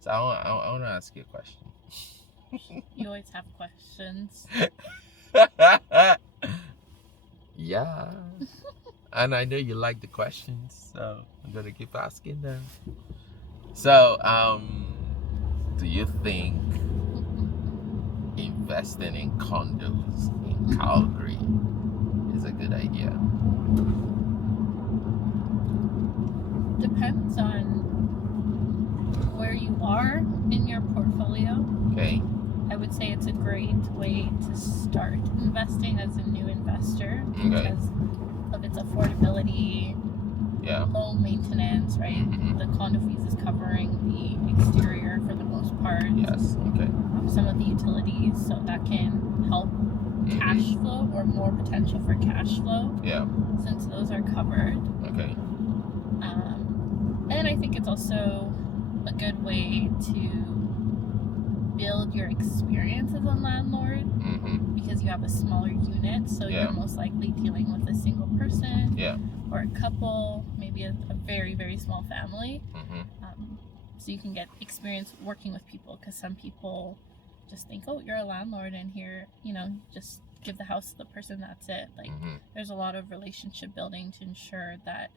So I want to ask you a question. You always have questions. Yeah. And I know you like the questions, so I'm gonna keep asking them. So, do you think investing in condos in Calgary is a good idea? Depends on where you are in your portfolio. Okay. I would say it's a great way to start investing as a new investor because of its affordability, Yeah. low maintenance, right? Mhm. The condo fees is covering the exterior for the most part. Yes. Okay. Some of the utilities, so that can help cash flow or more potential for cash flow. Yeah. Since those are covered. Okay. And I think it's also a good way to build your experience as a landlord because you have a smaller unit, so you're most likely dealing with a single person or a couple, maybe a very, very small family. So you can get experience working with people because some people just think, oh, you're a landlord and here, just give the house to the person, that's it. Like there's a lot of relationship building to ensure that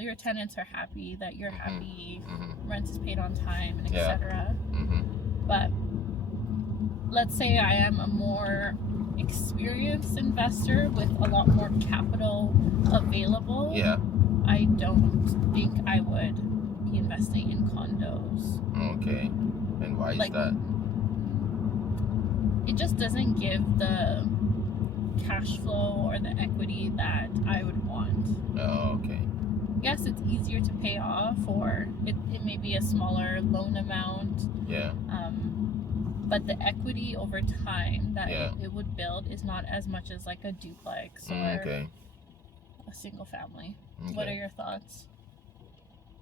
your tenants are happy, that you're happy, rent is paid on time, and etc. But let's say I am a more experienced investor with a lot more capital available. Yeah. I don't think I would be investing in condos. Okay. And why is that? It just doesn't give the cash flow or the equity that I would want. Oh, okay. Yes, it's easier to pay off, or it may be a smaller loan amount. Yeah. But the equity over time that it would build is not as much as like a duplex or a single family. Okay. What are your thoughts?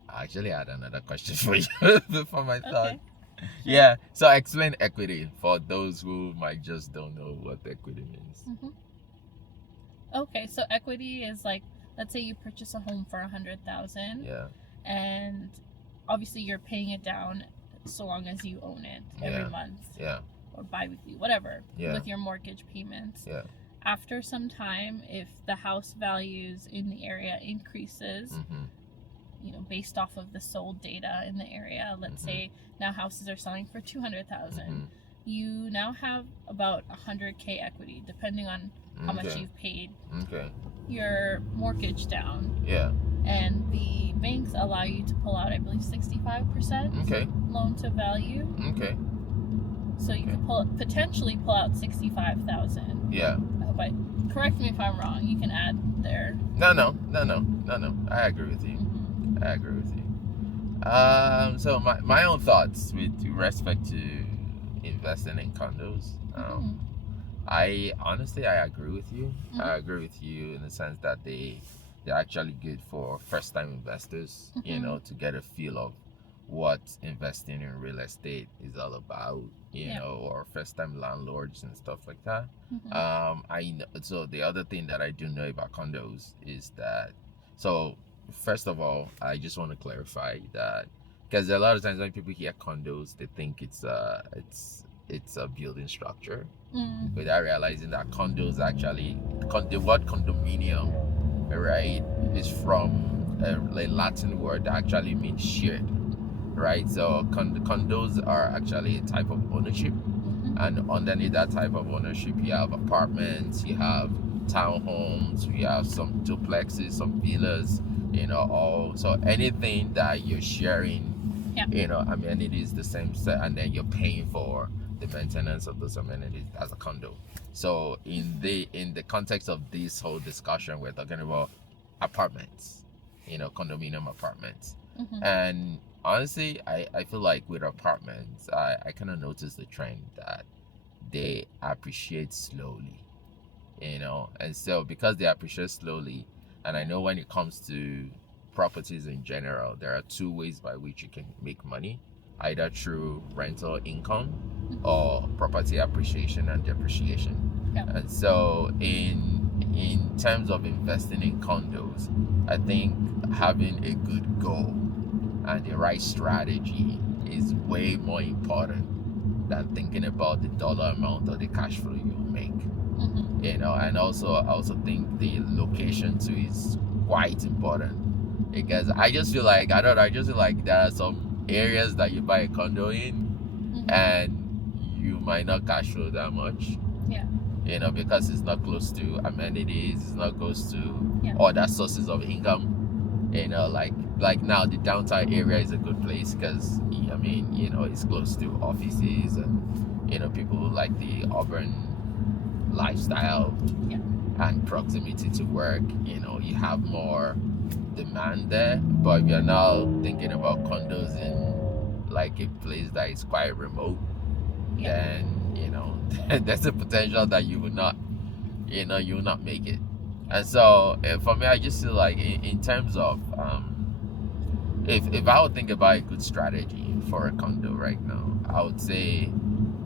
I actually had another question for you before my thought. Okay. Yeah. So explain equity for those who might just don't know what equity means. Okay, so equity is like, let's say you purchase a home for $100,000. Yeah. And obviously you're paying it down so long as you own it every month. Yeah. Or bi-weekly, whatever. Yeah. With your mortgage payments. Yeah. After some time, if the house values in the area increases, based off of the sold data in the area, let's say now houses are selling for $200,000. You now have about $100K equity, depending on how much you've paid your mortgage down. Yeah. And the banks allow you to pull out, I believe, 65% loan to value. Okay. So you could potentially pull out $65,000. Yeah. Correct me if I'm wrong. You can add there. No. I agree with you. So my own thoughts with respect to investing in condos. I honestly agree with you. I agree with you in the sense that they're actually good for first time investors, to get a feel of what investing in real estate is all about, or first time landlords and stuff like that. I know, so the other thing that I do know about condos is that, so first of all, I just want to clarify that, because a lot of times when people hear condos, they think it's a building structure, without realizing that condos actually, the word condominium, right, is from a Latin word that actually means shared, right? So condos are actually a type of ownership, and underneath that type of ownership, you have apartments, you have townhomes, you have some duplexes, some villas, so anything that you're sharing, amenities the same set, and then you're paying for the maintenance of those amenities as a condo. So in the context of this whole discussion, we're talking about apartments, condominium apartments. And honestly, I feel like with apartments, I kind of noticed the trend that they appreciate slowly, and so because they appreciate slowly, and I know when it comes to properties in general, there are two ways by which you can make money, either through rental income or property appreciation and depreciation. And so in terms of investing in condos, I think having a good goal and the right strategy is way more important than thinking about the dollar amount or the cash flow you make. You know, and also I also think the location too is quite important, because I just feel like I just feel like there are some areas that you buy a condo in and you might not cash flow that much. Yeah. You know, because it's not close to amenities, it's not close to other sources of income. You know, like now the downtown area is a good place because I mean, you know, it's close to offices and, you know, people who like the urban lifestyle and proximity to work. You know, you have more demand there. But if you're now thinking about condos in like a place that is quite remote, then, you know, there's a potential that you will not make it. And so for me, I just feel like in terms of if I would think about a good strategy for a condo right now, I would say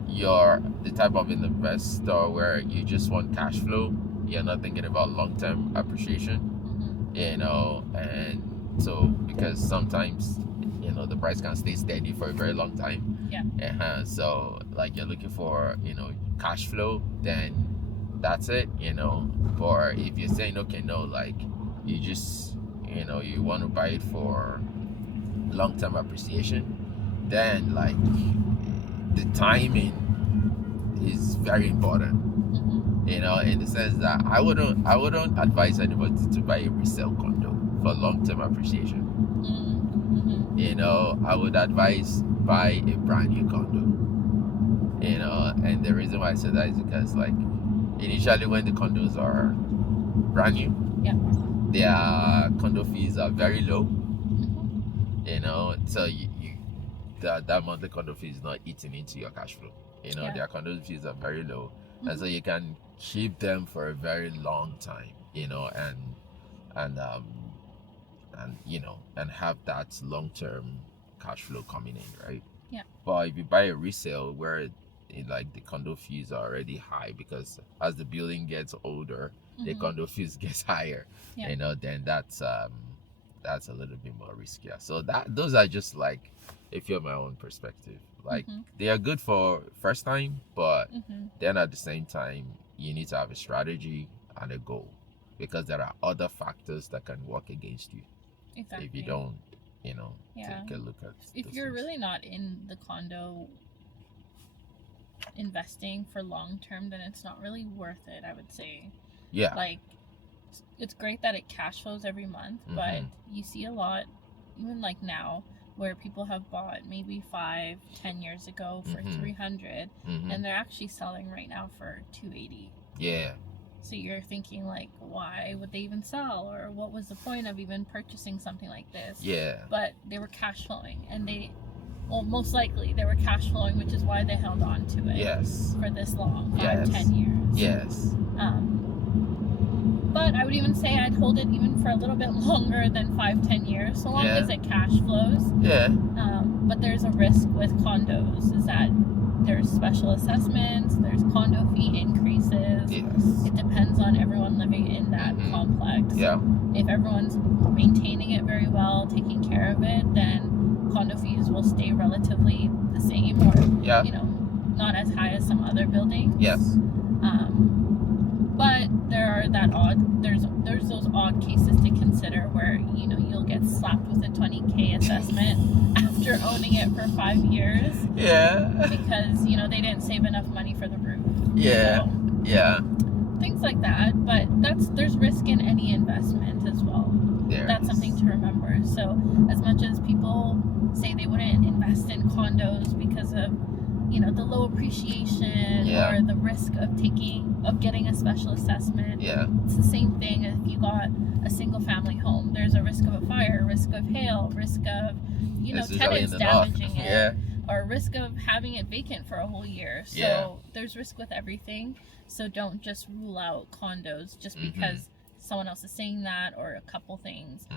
you're the type of investor where you just want cash flow. You're not thinking about long-term appreciation, you know, and so because sometimes, you know, the price can stay steady for a very long time. So like you're looking for, you know, cash flow, then that's it, you know. Or if you're saying, okay, no, like you just, you know, you want to buy it for long-term appreciation, then like the timing is very important. You know, in the sense that I wouldn't advise anybody to buy a resale condo for long-term appreciation. You know, I would advise buy a brand new condo. You know, and the reason why I say that is because, like, initially when the condos are brand new, their condo fees are very low. You know, so that monthly condo fee is not eating into your cash flow. You know, their condo fees are very low, and so you can keep them for a very long time. You know, and you know, and have that long-term cash flow coming in, right? But if you buy a resale where like the condo fees are already high, because as the building gets older, the condo fees gets higher. You know, then that's a little bit more riskier. So those are just like, if you're my own perspective, like they are good for first time, but then at the same time you need to have a strategy and a goal, because there are other factors that can work against you if you don't, you know, take a look at if you're really not in the condo investing for long term, then it's not really worth it, I would say. Like, it's great that it cash flows every month, but you see a lot, even like now, where people have bought maybe 5-10 years ago for 300 and they're actually selling right now for 280. So you're thinking, like, why would they even sell, or what was the point of even purchasing something like this? But they were cash flowing, and most likely they were cash flowing, which is why they held on to it for this long, 5-10 years. But I would even say I'd hold it even for a little bit longer than 5-10 years, so long as it cash flows. But there's a risk with condos, is that there's special assessments, there's condo fee increases. It depends on everyone living in that complex. If everyone's maintaining it very well, taking care of it, then condo fees will stay relatively the same, or you know, not as high as some other buildings. But there's those odd cases to consider where, you know, you'll get slapped with a $20,000 assessment after owning it for 5 years. Because, you know, they didn't save enough money for the roof. Things like that. But there's risk in any investment as well. That's something to remember. So as much as people say they wouldn't invest in condos because of, you know, the low appreciation or the risk of getting a special assessment, it's the same thing if you got a single family home. There's a risk of a fire, risk of hail, risk of, you know, tenants damaging it, or risk of having it vacant for a whole year. So there's risk with everything. So don't just rule out condos just because someone else is saying that, or a couple things.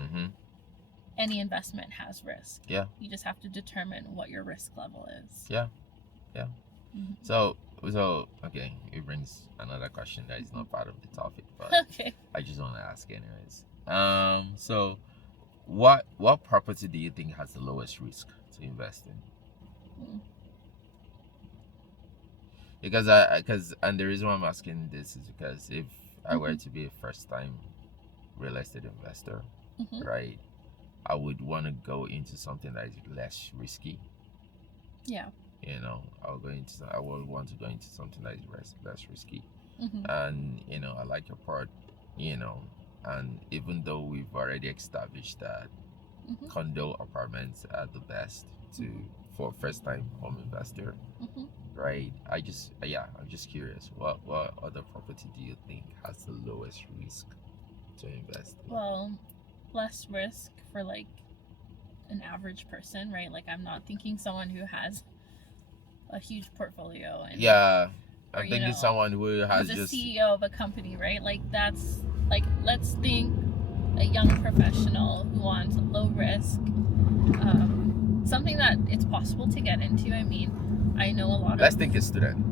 Any investment has risk. You just have to determine what your risk level is. So okay, it brings another question that is not part of the topic, but I just want to ask anyways. So what property do you think has the lowest risk to invest in? Because and the reason why I'm asking this is because if I were to be a first time real estate investor, right, I would want to go into something that is less risky. Yeah. You know, I would want to go into something that is less risky. And you know, I like your part. You know, and even though we've already established that condo apartments are the best for first time home investor, right? I'm just curious. What other property do you think has the lowest risk to invest in? Well, less risk for like an average person, right? Like I'm not thinking someone who has a huge portfolio and I'm thinking someone who has just a CEO of a company, right? Like that's like, let's think a young professional who wants low risk, something that it's possible to get into. I mean, I know a lot Let's think a student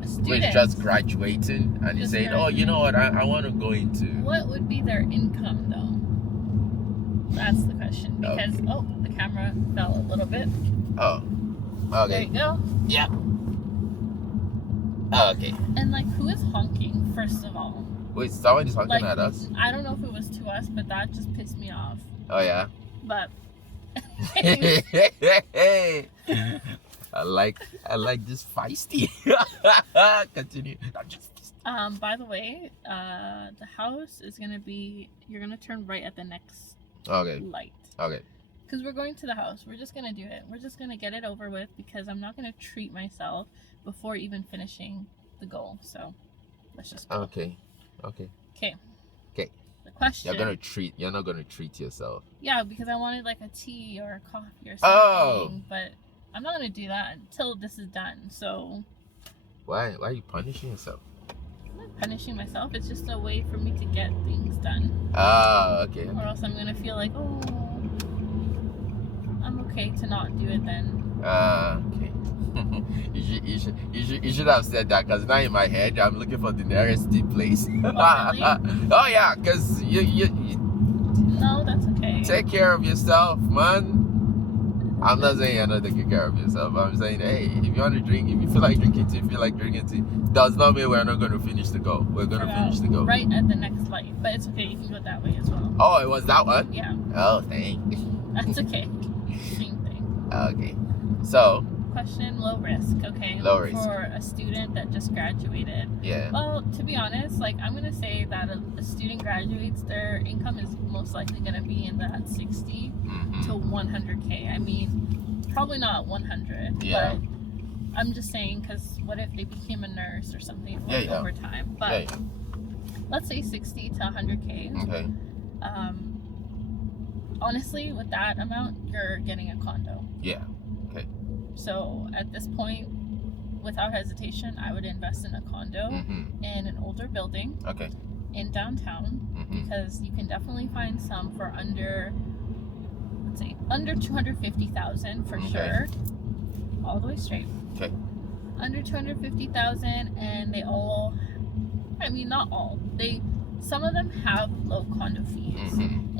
who's just graduating and he's saying, oh, you know what, I want to go into. What would be their income though? That's the question. Because, the camera fell a little bit. Oh, okay. There you go. Yeah. Oh, okay. And like, who is honking, first of all? Wait, someone is honking at us? I don't know if it was to us, but that just pissed me off. Oh, yeah? But... I like this feisty. Continue. By the way, the house is gonna be, you're gonna turn right at the next light. Okay. Because we're going to the house. We're just gonna do it. We're just gonna get it over with because I'm not gonna treat myself before even finishing the goal. So let's just go. Okay. The question. You're not gonna treat yourself. Yeah, because I wanted like a tea or a coffee or something. But I'm not gonna do that until this is done. So why are you punishing yourself? I'm not punishing myself. It's just a way for me to get things done. Okay. Or else I'm gonna feel like, oh, I'm okay to not do it then. Okay. you should have said that, because now in my head I'm looking for the nearest tea place. Oh, really? Oh yeah, because you No, that's okay. take care of yourself, man. I'm not saying you're not taking care of yourself. I'm saying, hey, if you want to drink, if you feel like drinking tea, does not mean we're not going to finish the goal. We're going to finish the goal. Right at the next light. But it's okay, you can go that way as well. Oh, it was that one? Yeah. Oh, thanks. That's okay. Same thing. Okay. So. Question, low risk, okay? Low risk. For a student that just graduated. Yeah. Well, to be honest, like, I'm going to say that a student graduates, their income is most likely going to be in that 60 to 100K. I mean, probably not 100. Yeah. But I'm just saying, because what if they became a nurse or something over time? But let's say 60 to 100K. Okay. Honestly, with that amount, you're getting a condo. Yeah. Okay. So at this point, without hesitation, I would invest in a condo in an older building. Okay. In downtown, because you can definitely find some for under 250,000 for sure, all the way straight. Okay. Under 250,000, and they all, I mean, not all. Some of them have low condo fees.